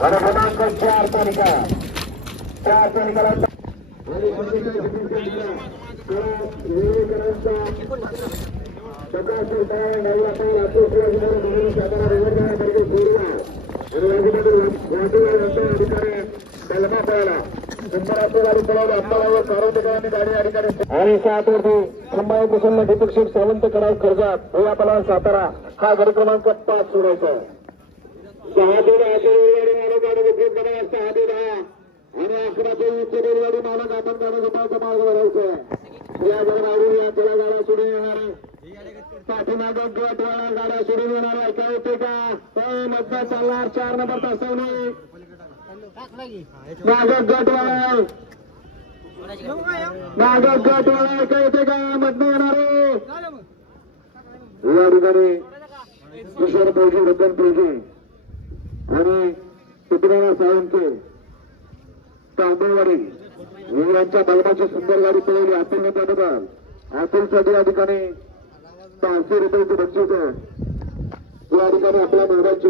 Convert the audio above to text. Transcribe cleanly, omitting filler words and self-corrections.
क्रमांक 4 तालिका आणि 7 वरती खंबाळे प्रसन्न दीपक सावंत कराव कर्जात भैया पलान सातारा हा गड क्रमांक 5 सोडायचा. 6 ते 10 मालक गाडी घेत बघा 6 ते 10 आणि 11 ते 20 रेल्वेगाडी मालक आपण गाडी घेताचा मार्ग भरायचा. या गडमावरून या त्याला गाडा सोडून येणार पाठीमागं गटवाळा गाडा सोडून येणार आहे. काय होते का मधनं चालणार 4 नंबर तासावणी मागं गटवाळा काय होते का मधनं येणार या ठिकाणी किशोर पाहिजे रतन पाहिजे आणि सुब्रमण्य सावंत तांबेवाडी यांच्या बलमाची सुंदर गाडी पळवली. अतुल त्याबद्दल अतुलसाठी या ठिकाणी 500 रुपयाचे बक्षीस या ठिकाणी आपल्या मोबाईलची